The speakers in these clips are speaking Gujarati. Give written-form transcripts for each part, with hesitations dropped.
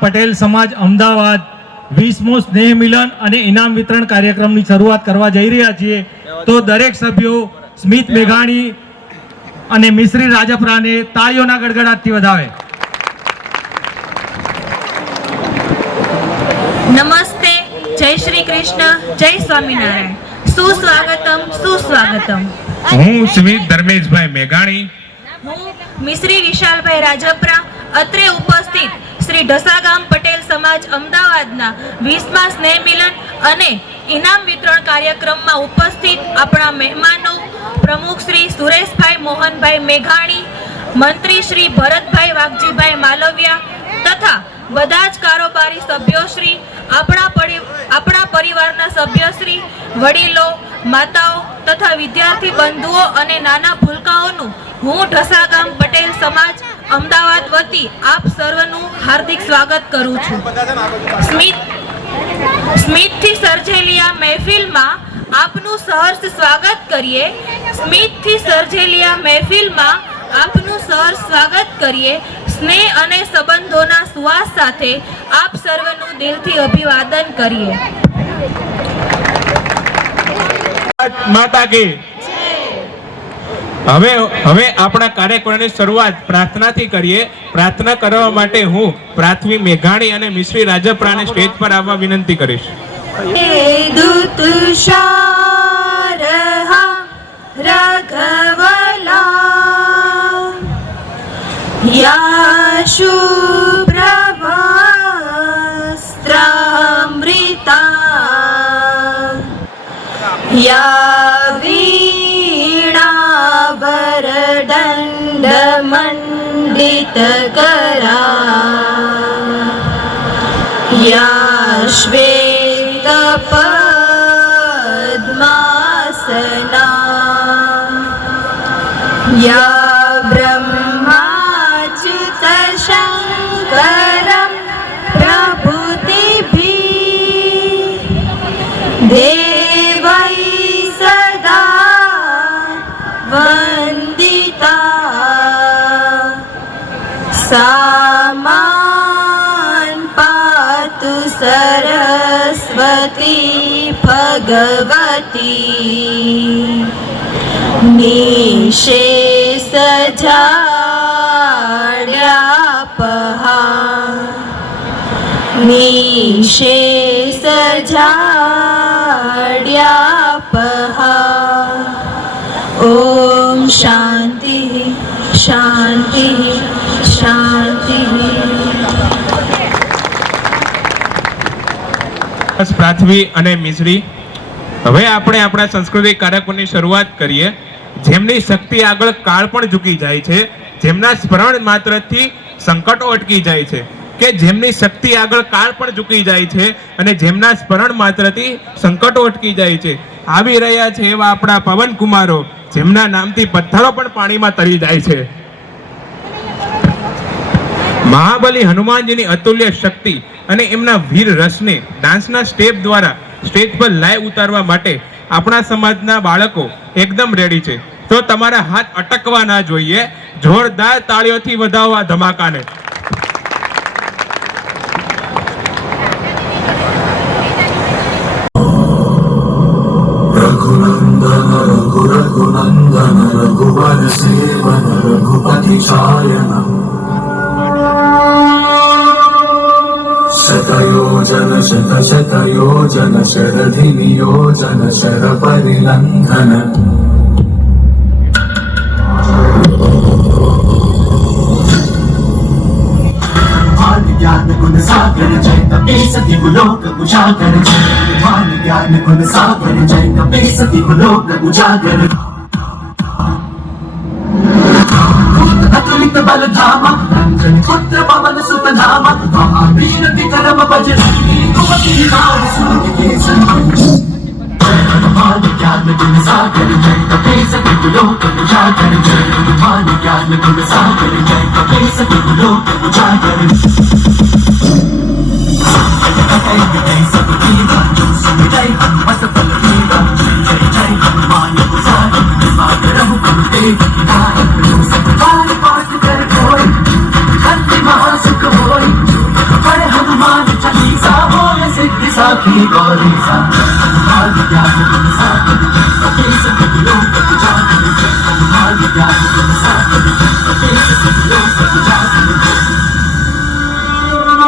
પટેલ સમાજ અમદાવાદ 20મો સ્નેહ મિલન અને ઇનામ વિતરણ કાર્યક્રમની શરૂઆત કરવા જઈ રહ્યા છીએ, તો દરેક સભ્યો સ્મિત મેઘાણી અને મિશ્રી રાજપરાને તાળીઓના ગડગડાટથી વધાવે. નમસ્તે, જય શ્રી કૃષ્ણ, જય સ્વામિનારાયણ. સુસ્વાગતમ, સુસ્વાગતમ. હું સ્મિત ધર્મેશભાઈ મેઘાણી, હું મિશ્રી વિશાલભાઈ રાજપરા, અત્રે ઉપસ્થિત શ્રી ઢસાગામ પટેલ સમાજ અમદાવાદના 20મા સ્નેહ મિલન અને ઇનામ વિતરણ કાર્યક્રમમાં ઉપસ્થિત આપણા મહેમાનો પ્રમુખ શ્રી સુરેશભાઈ મોહનભાઈ મેઘાણી, મંત્રી શ્રી ભરતભાઈ વાઘજીભાઈ માલવિયા તથા બધા જ કારોબારી સભ્યોશ્રી, આપણા પરિવારના સભ્યશ્રી, વડીલો, માતાઓ તથા વિદ્યાર્થી બંધુઓ અને નાના ભૂલકાઓનું હું ઢસાગામ પટેલ સમાજ અમદાવાદ વતી આપ સર્વનું હાર્દિક સ્વાગત કરું છું. સ્મિતથી સર્જેલી આ મહેફિલમાં આપનું સહર્ષ સ્વાગત કરીએ. સ્મિતથી સર્જેલી આ મહેફિલમાં આપનું સહર્ષ સ્વાગત કરીએ. સ્નેહ અને સંબંધોના સુવાસ સાથે આપ સર્વનું દિલથી અભિવાદન કરીએ. માતા કી. હવે આપણા કાર્યક્રમની શરૂઆત પ્રાર્થનાથી કરીએ. પ્રાર્થના કરવા માટે હું પ્રાથવી મેઘાણી અને મિશ્રી રાજપરાને સ્ટેજ પર આવવા વિનંતી કરીશ. યા શુભ્રવસ્ત્રામૃતા યા वीणावरदण्डमण्डितकरा या श्वेतपद्मासना या ब्रह्माच्युतशङ्करं प्रभृतिभिः देवैः सदा वन्दिता सामान पातु सरस्वती भगवती निशेष जाड्यापहा निशेष जाड्यापहा. ओम शांति शांति शांति. પ્રાથવી અને મિશ્રી, હવે આપણે આપણા સાંસ્કૃતિક કાર્યક્રમની શરૂઆત કરીએ. જેમની શક્તિ આગળ કાળ પણ ઝૂકી જાય છે, જેમના સ્મરણ માત્રથી સંકટો અટકી જાય છે, કે જેમની શક્તિ આગળ કાળ પણ ઝૂકી જાય છે અને જેમના સ્મરણ માત્રથી સંકટો અટકી જાય છે, આવી રહ્યા છે એવા આપણા પવન કુમારો, જેમના નામથી પથ્થરો પણ પાણીમાં તરી જાય છે. મહાબલી હનુમાનજીની અતુલ્ય શક્તિ અને એમના વીર રસને ડાન્સના સ્ટેપ દ્વારા સ્ટેજ પર લાઈવ ઉતારવા માટે આપણા સમાજના બાળકો એકદમ રેડી છે. તો તમારા હાથ અટકવા ના જોઈએ, જોરદાર તાળીઓથી વધાવો આ ધમાકાને. रघुनंदन रघुनंदन रघुवर सेवन रघुपति चायन शतयोजन शत शतयोजन शरधि नियोजन शर परिलंघन ज्ञान गुण सागर जय कपीसति गुलोक उजागर जय मान ज्ञान गुण सागर जय कपीसति गुलोक उजागर अतुलित बल धामा रंजन पुत्र पवन सुत नामा महावीर विक्रम बजरंगी कुमति निवार सूर्य केसरी मान ज्ञान गुण सागर जय कपीसति गुलोक उजागर जय मान ज्ञान गुण सागर जय कपीसति गुलोक उजागर. महासुख होय गौरी सा अनुमान ज्ञान गुण सागर जय कपि सभी लोग जागर जय अनुमान ज्ञान गुण सागर जय कपि सभी लोग जागर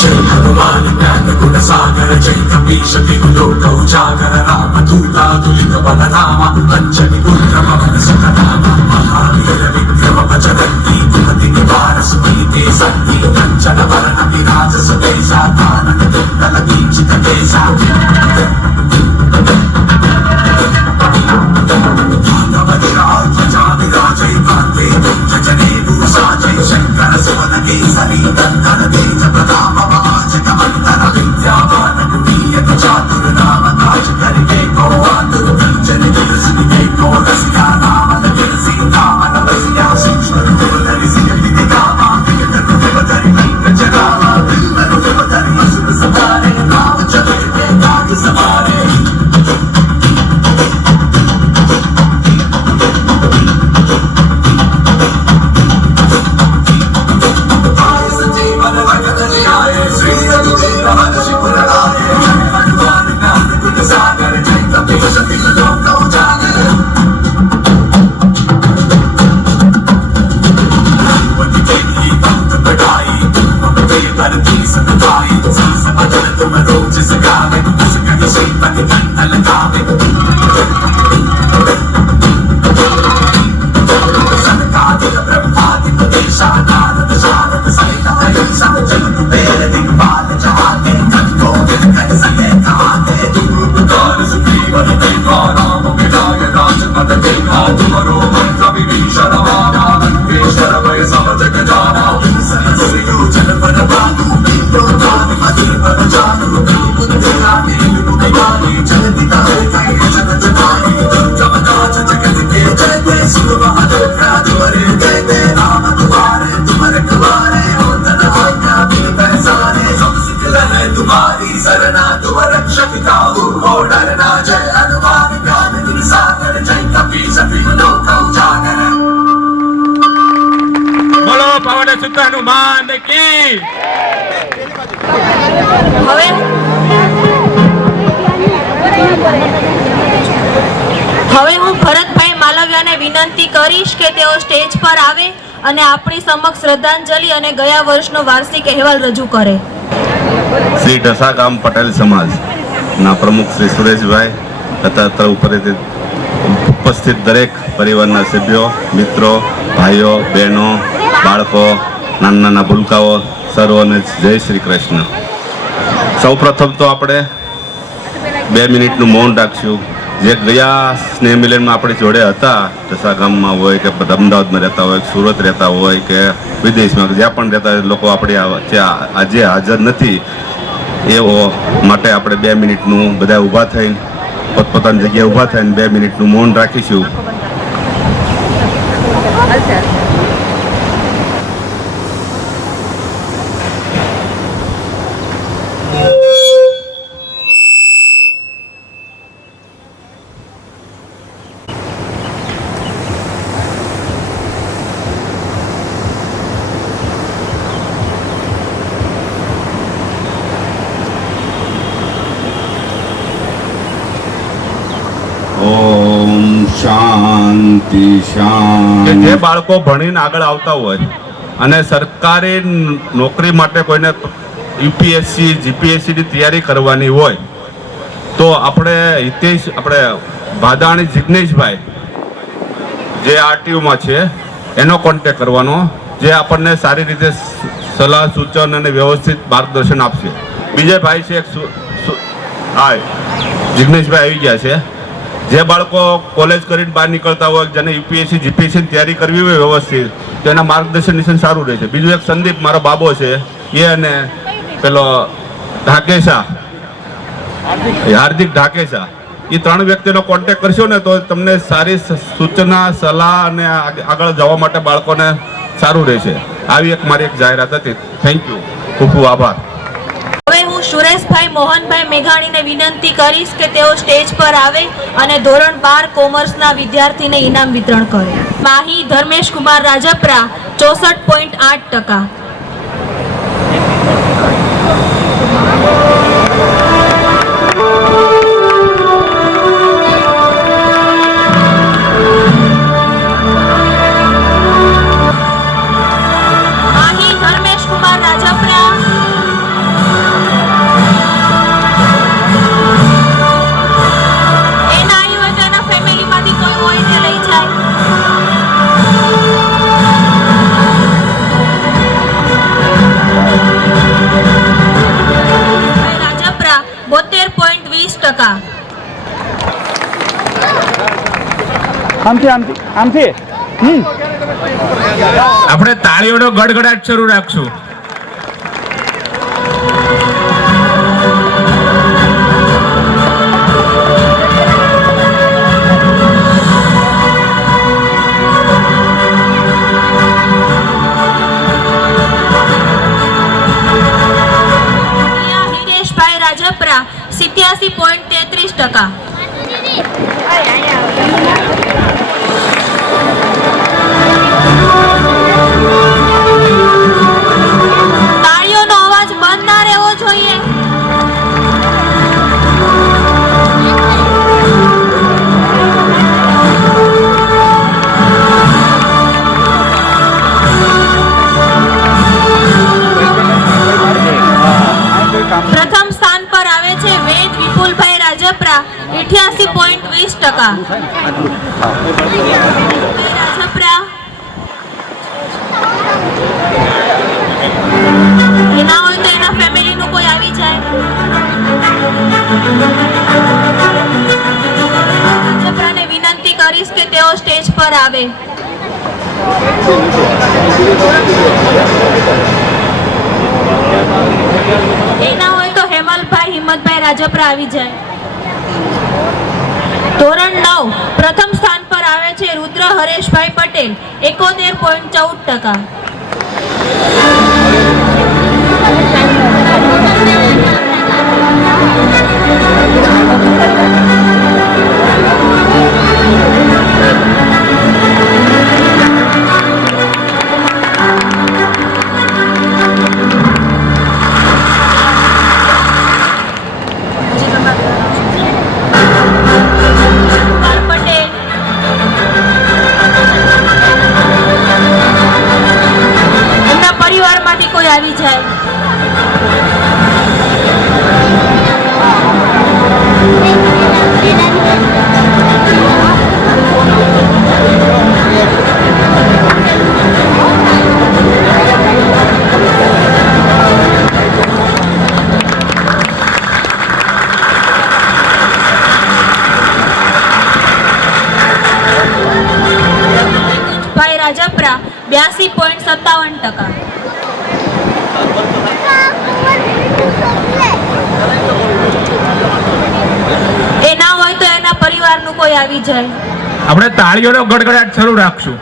जय हनुमान ज्ञान गुण सागर जय कपीश तिहु लोक उजागर रामदूता तुलित बलधामा अंजनी पुत्र पवन सुत नामा महावीर विक्रम बजरंगी कुमति निवार सुनीते शक्ति कंचन वरण विराज सुदेशा कानन कुंडल कींचित केसा शंकर सुवन केसरी नंदन तेज प्रताप महाजगवंदन विद्यावान गुणीयत चातुर नाम काज करिके को आतुर कंचन तुलसी को रसिया नाम लगे सीता मन बसिया सूक्ष्म रूपधरि सिद्धि कामा विगत रूपधरि लिंग जगावा बिल्व रूपधरि असुर सवारे राम चले काज सवारे બોલો પવન સુત હનુમાન કી હવે હું ભરતભાઈ માલવિયાને વિનંતી કરીશ કે તેઓ સ્ટેજ પર આવે અને આપણી સમક્ષ શ્રદ્ધાંજલિ અને ગયા વર્ષનો વાર્ષિક અહેવાલ રજૂ કરે. શ્રી ઢસાગામ પટેલ સમાજના પ્રમુખ શ્રી સુરેશભાઈ તથા અત્રે ઉપસ્થિત દરેક પરિવારના સભ્યો, મિત્રો, ભાઈઓ, બહેનો, બાળકો, નાના નાના ભૂલકાઓ, સર્વોને જય શ્રી કૃષ્ણ. સૌપ્રથમ તો આપણે 2 મિનિટનું મૌન રાખશું. જે ગયા સ્નેહ મિલનમાં આપણી જોડે હતા, ઢસાગામમાં હોય કે અમદાવાદમાં રહેતા હોય, સુરત રહેતા હોય કે વિદેશમાં જ્યાં પણ રહેતા હોય, લોકો આપણી આજે હાજર નથી એવો માટે આપણે 2 મિનિટનું બધા ઊભા થઈને પોતપોતાની જગ્યાએ ઊભા થઈને 2 મિનિટનું મૌન રાખીશું. શાંતિ શાંતિ. જે બાળકો ભણીને આગળ આવતા હોય અને સરકારી નોકરી માટે કોઈને યુપીએસસી જીપીએસસીની તૈયારી કરવાની હોય તો આપણે ભાદાણી જિગ્નેશભાઈ જે આરટીયુમાં છે એનો કોન્ટેક કરવાનો, જે આપણને સારી રીતે સલાહ સૂચન અને વ્યવસ્થિત માર્ગદર્શન આપશે. બીજા ભાઈ છે જિગ્નેશભાઈ આવી ગયા છે. જે બાળકો કોલેજ કરીને બહાર નીકળતા હોય, જેને યુપીએસસી જીપીએસસીની તૈયારી કરવી હોય વ્યવસ્થિત, તો એના માર્ગદર્શન નિશાન સારું રહેશે. બીજું એક સંદીપ મારો બાબો છે, એ અને પેલો ઢાકેશા, હાર્દિક ઢાકેશા, એ 3 વ્યક્તિનો કોન્ટેક્ટ કરશો ને તો તમને સારી સૂચના સલાહ અને આગળ જવા માટે બાળકોને સારું રહેશે. આવી મારી એક જાહેરાત હતી. થેન્ક યુ, ખૂબ ખૂબ આભાર. હવે હું સુરેશભાઈ મોહનભાઈ મેઘાણીને વિનંતી કરીશ કે તેઓ સ્ટેજ પર આવે અને ધોરણ 12 કોમર્સના વિદ્યાર્થીને ઇનામ વિતરણ કરે. માહી ધર્મેશ કુમાર રાજપરા 64.8%. આમથી આપણે તાળીઓનો ગડગડાટ શરૂ રાખશું. હિરેશભાઈ રાજપરા 87.33%. તાળીઓનો અવાજ બંધ ના રહેવો જોઈએ. પ્રથમ સ્થાન પર આવે છે વેદ વિપુલભાઈ રાજપરા 88.20%. રાજપરા એના હોય તો એના ફેમિલીનું કોઈ આવી જાય. રાજપરાને વિનંતી કરીશ કે તેઓ સ્ટેજ પર આવે. એના હોય તો હેમલભાઈ હિંમતભાઈ રાજપરા આવી જાય. ધોરણ 9 પ્રથમ સ્થાન પર આવે છે રુદ્ર હરેશભાઈ પટેલ 71.14%. કોઈ આવી જાય. ભાઈ રાજપરા 82.57%. એ ના હોય તો એના પરિવારનું કોઈ આવી જાય. આપણે તાળીઓનો ગડગડાટ શરૂ રાખશું.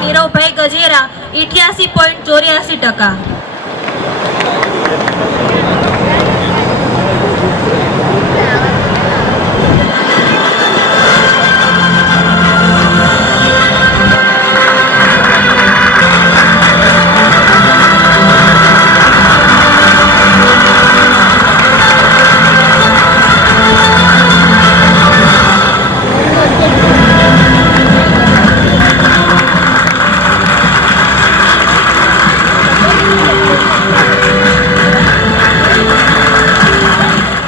નીરવભાઈ ગજેરા 88.84%.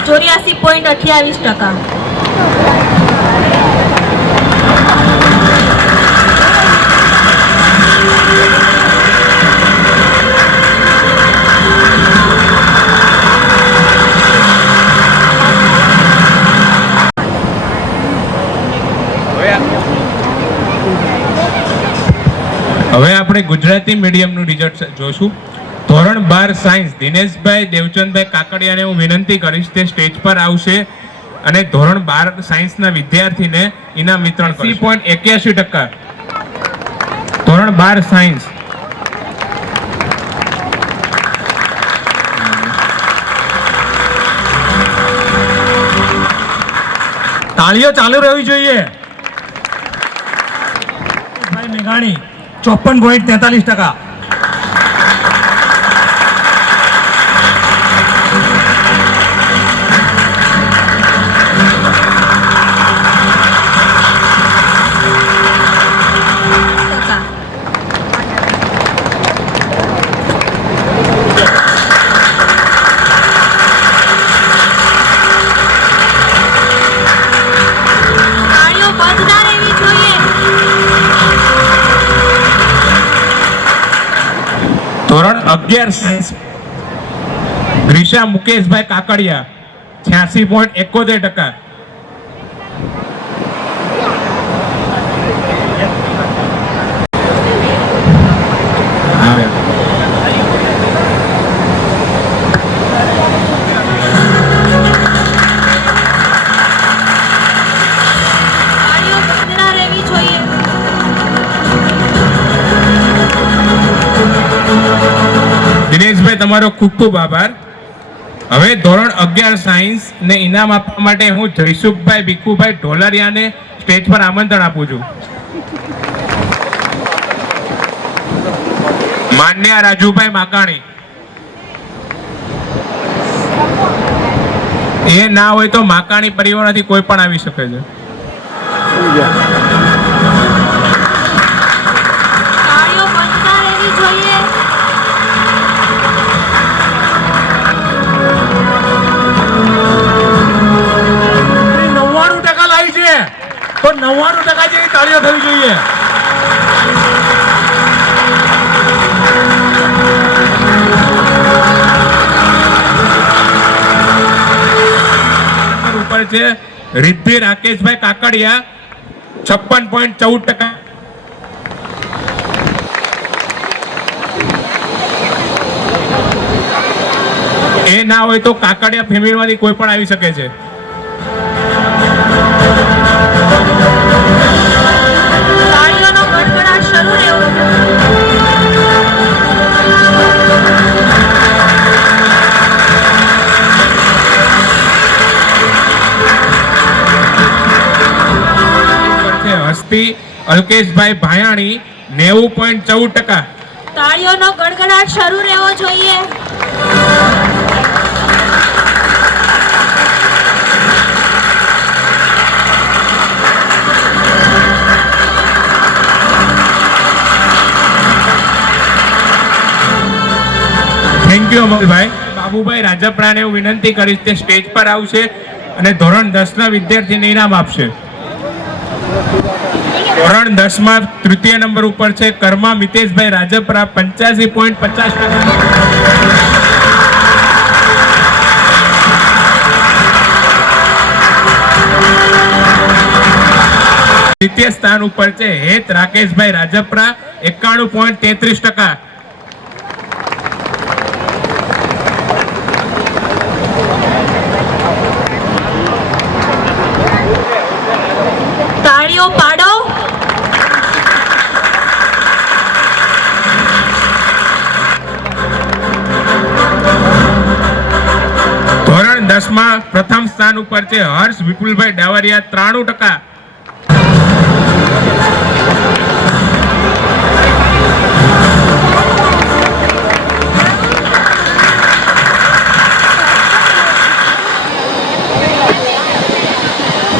.28%. હવે આપણે ગુજરાતી મીડિયમનું રિઝલ્ટ જોશું. ધોરણ 12 સાયન્સ દિનેશભાઈ દેવચંદભાઈ કાકડિયાને હું વિનંતી કરીશ તે સ્ટેજ પર આવશે અને ધોરણ 12 સાયન્સના વિદ્યાર્થીને ઇનામ વિતરણ કરશે. 80.81%. ધોરણ 12 સાયન્સ. તાળીઓ ચાલુ રહેવી જોઈએ. ભાઈ મેઘાણી 54.43%. ધોરણ 11 સાયન્સ. ગ્રીષા મુકેશભાઈ કાકડિયા 86.71%. તાળીઓ બંધ ના રહેવી જોઈએ. દિનેશભાઈ તમારો ખૂબ ખૂબ આભાર. હવે ધોરણ 11 સાયન્સ ને ઇનામ આપવા માટે હું જયસુખભાઈ ભીખુભાઈ ઢોલરિયાને સ્ટેજ પર આમંત્રણ આપું છું. માન્ય રાજુભાઈ માકાણી. એ ના હોય તો માકાણી પરિવારમાંથી કોઈ પણ આવી શકે છે. તાળીઓ બંધ ના રહેવી જોઈએ. લાવી છે તો 99% જેવી તાળીઓ થવી જોઈએ. ઉપર છે રિદ્ધિ રાકેશભાઈ કાકડિયા 56.14%. એ ના હોય તો કાકડિયા ફેમિલીમાંથી કોઈ પણ આવી શકે છે. તાળીઓનો ગડગડાટ શરૂ રહેવો. હસ્તી અલ્કેશભાઈ ભાયાણી 90.14%. તાળીઓનો ગડગડાટ શરૂ રહેવો જોઈએ. થેન્ક યુ અમલભાઈ. બાબુભાઈ રાજપરાને હું વિનંતી કરીશ તે સ્ટેજ પર આવશે અને ધોરણ 10 ના વિદ્યાર્થીને ઇનામ આપશે. ધોરણ 10 માં તૃતીય નંબર ઉપર છે કર્મા મિતેશભાઈ રાજપરા 85.50%. દ્વિતીય સ્થાન ઉપર છે હેત રાકેશભાઈ રાજપરા 91.33%. તાળીઓ પાડો. ધોરણ 10 માં પ્રથમ સ્થાન ઉપર છે હર્ષ વિપુલભાઈ ડાવરિયા 93%.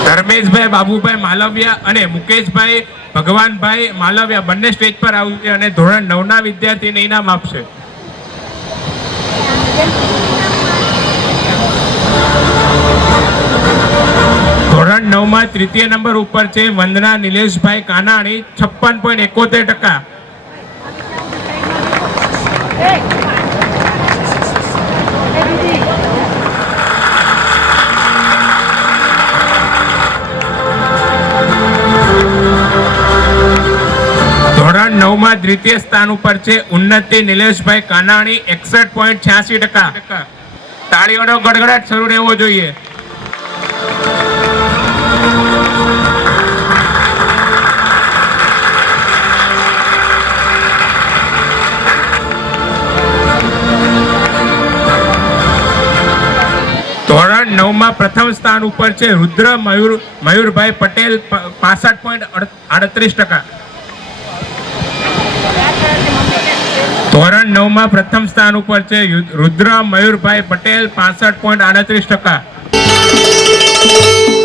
ધર્મેશભાઈ બાબુભાઈ માલવિયા અને મુકેશભાઈ ભગવાનભાઈ માલવિયા બંને સ્ટેજ પર આવશે અને ધોરણ 9 ના વિદ્યાર્થીને ઇનામ આપશે. ધોરણ 9 માં તૃતીય નંબર ઉપર છે વંદના નિલેશભાઈ કાનાણી 56.71%. ધોરણ 9 માં દ્વિતીય સ્થાન ઉપર છે ઉન્નતિ નિલેશભાઈ કાનાણી 61.86%. તાળીઓનો ગડગડાટ શરૂ રહેવો જોઈએ. ધોરણ 9 માં પ્રથમ સ્થાન ઉપર છે રુદ્ર મયુરભાઈ પટેલ 65.38%. ધોરણ 9 માં પ્રથમ સ્થાન ઉપર છે રુદ્ર મયુરભાઈ પટેલ 65.38%.